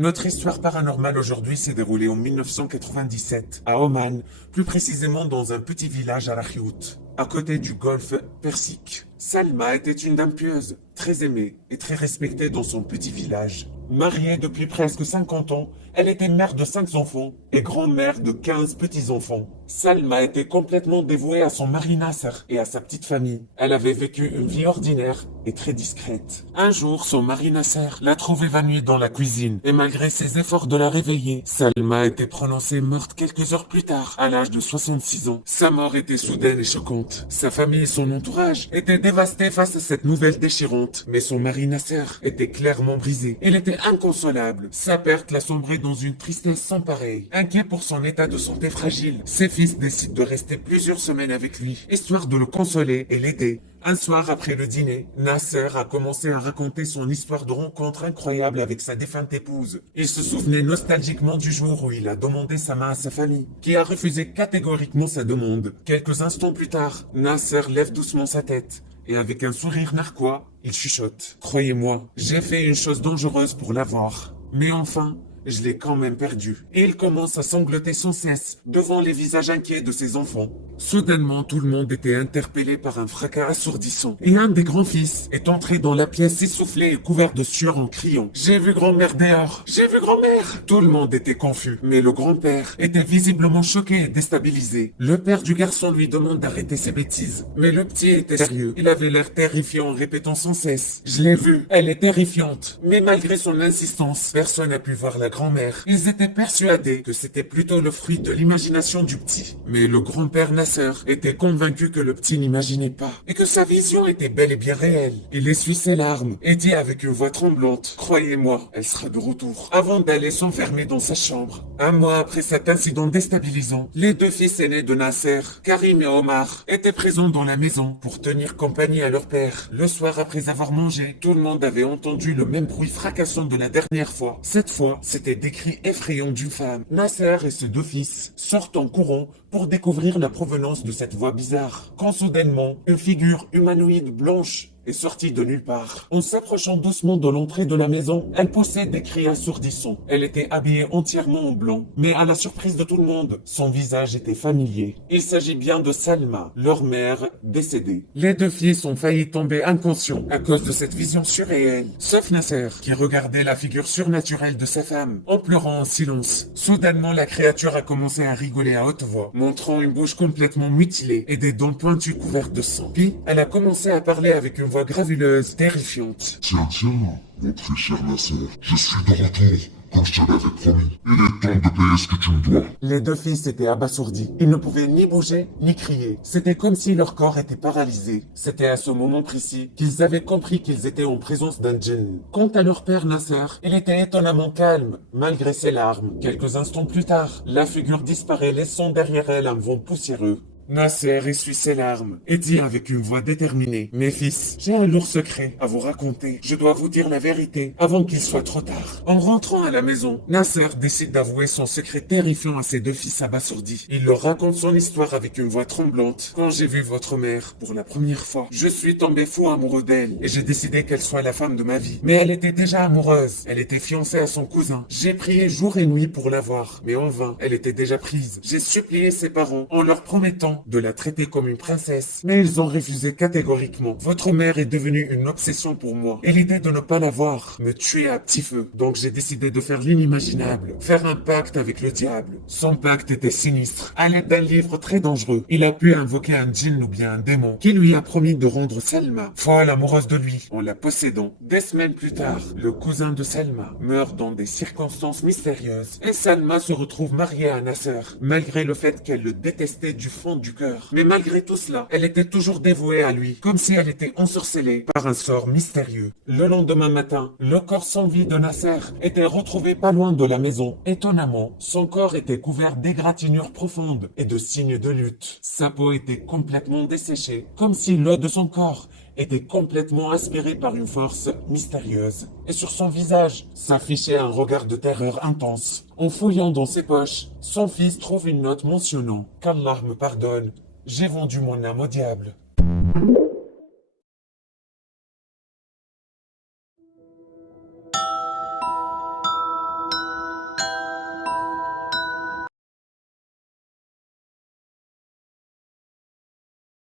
Notre histoire paranormale aujourd'hui s'est déroulée en 1997, à Oman, plus précisément dans un petit village à Rachiout, à côté du golfe Persique. Salma était une dame pieuse, très aimée et très respectée dans son petit village. Mariée depuis presque 50 ans, elle était mère de 5 enfants et grand-mère de 15 petits-enfants. Salma était complètement dévouée à son mari Nasser et à sa petite famille. Elle avait vécu une vie ordinaire et très discrète. Un jour, son mari Nasser la trouve évanouie dans la cuisine et malgré ses efforts de la réveiller, Salma était prononcée morte quelques heures plus tard, à l'âge de 66 ans. Sa mort était soudaine et choquante. Sa famille et son entourage étaient dévastés face à cette nouvelle déchirante, mais son mari Nasser était clairement brisé. Il était inconsolable. Sa perte l'a sombré dans une tristesse sans pareille. Inquiet pour son état de santé fragile, ses fils décident de rester plusieurs semaines avec lui, histoire de le consoler et l'aider. Un soir après le dîner, Nasser a commencé à raconter son histoire de rencontre incroyable avec sa défunte épouse. Il se souvenait nostalgiquement du jour où il a demandé sa main à sa famille, qui a refusé catégoriquement sa demande. Quelques instants plus tard, Nasser lève doucement sa tête. Et avec un sourire narquois, il chuchote. « Croyez-moi, j'ai fait une chose dangereuse pour l'avoir. Mais enfin, je l'ai quand même perdu. » Et il commence à sangloter sans cesse, devant les visages inquiets de ses enfants. Soudainement, tout le monde était interpellé par un fracas assourdissant. Et un des grands-fils est entré dans la pièce essoufflé et couvert de sueur en criant « J'ai vu grand-mère dehors! J'ai vu grand-mère !» Tout le monde était confus, mais le grand-père était visiblement choqué et déstabilisé. Le père du garçon lui demande d'arrêter ses bêtises. Mais le petit était sérieux. Il avait l'air terrifiant en répétant sans cesse « Je l'ai vue, elle est terrifiante !» Mais malgré son insistance, personne n'a pu voir la grand-mère. Ils étaient persuadés que c'était plutôt le fruit de l'imagination du petit. Mais le grand-père Nasser était convaincu que le petit n'imaginait pas et que sa vision était bel et bien réelle. Il essuie ses larmes et dit avec une voix tremblante « Croyez-moi, elle sera de retour » avant d'aller s'enfermer dans sa chambre. Un mois après cet incident déstabilisant, les deux fils aînés de Nasser, Karim et Omar, étaient présents dans la maison pour tenir compagnie à leur père. Le soir après avoir mangé, tout le monde avait entendu le même bruit fracassant de la dernière fois. Cette fois, c'était des cris effrayants d'une femme. Nasser et ses deux fils sortent en courant pour découvrir la provenance de cette voix bizarre. Quand soudainement, une figure humanoïde blanche est sortie de nulle part. En s'approchant doucement de l'entrée de la maison, elle poussait des cris assourdissants. Elle était habillée entièrement en blanc, mais à la surprise de tout le monde, son visage était familier. Il s'agit bien de Salma, leur mère décédée. Les deux fils ont failli tomber inconscients à cause de cette vision surréelle, sauf Nasser, qui regardait la figure surnaturelle de sa femme, en pleurant en silence. Soudainement, la créature a commencé à rigoler à haute voix, montrant une bouche complètement mutilée et des dents pointues couvertes de sang. Puis, elle a commencé à parler avec une voix gravuleuse, terrifiante. Tiens, mon très cher Nasser, je suis de retour, comme je te l'avais promis. Il est temps de payer ce que tu me dois. Les deux fils étaient abasourdis. Ils ne pouvaient ni bouger, ni crier. C'était comme si leur corps était paralysé. C'était à ce moment précis qu'ils avaient compris qu'ils étaient en présence d'un djinn. Quant à leur père Nasser, il était étonnamment calme, malgré ses larmes. Quelques instants plus tard, la figure disparaît, laissant derrière elle un vent poussiéreux. Nasser essuie ses larmes et dit avec une voix déterminée « Mes fils, j'ai un lourd secret à vous raconter. Je dois vous dire la vérité avant qu'il soit trop tard. » En rentrant à la maison, Nasser décide d'avouer son secret terrifiant à ses deux fils abasourdis. Il leur raconte son histoire avec une voix tremblante. « Quand j'ai vu votre mère pour la première fois, je suis tombé fou amoureux d'elle et j'ai décidé qu'elle soit la femme de ma vie. Mais elle était déjà amoureuse. Elle était fiancée à son cousin. J'ai prié jour et nuit pour la voir, mais en vain, elle était déjà prise. J'ai supplié ses parents en leur promettant de la traiter comme une princesse, mais ils ont refusé catégoriquement. Votre mère est devenue une obsession pour moi, et l'idée de ne pas la voir me tuait à petit feu. Donc j'ai décidé de faire l'inimaginable, faire un pacte avec le diable. Son pacte était sinistre. À l'aide d'un livre très dangereux, il a pu invoquer un djinn ou bien un démon, qui lui a promis de rendre Salma folle amoureuse de lui, en la possédant. Des semaines plus tard, le cousin de Salma meurt dans des circonstances mystérieuses, et Salma se retrouve mariée à Nasser, malgré le fait qu'elle le détestait du fond du cœur. Mais malgré tout cela, elle était toujours dévouée à lui, comme si elle était ensorcelée par un sort mystérieux. Le lendemain matin, le corps sans vie de Nasser était retrouvé pas loin de la maison. Étonnamment, son corps était couvert d'égratignures profondes et de signes de lutte. Sa peau était complètement desséchée, comme si l'eau de son corps était complètement aspirée par une force mystérieuse. Et sur son visage s'affichait un regard de terreur intense. En fouillant dans ses poches, son fils trouve une note mentionnant « Qu'Allah me pardonne, j'ai vendu mon âme au diable ».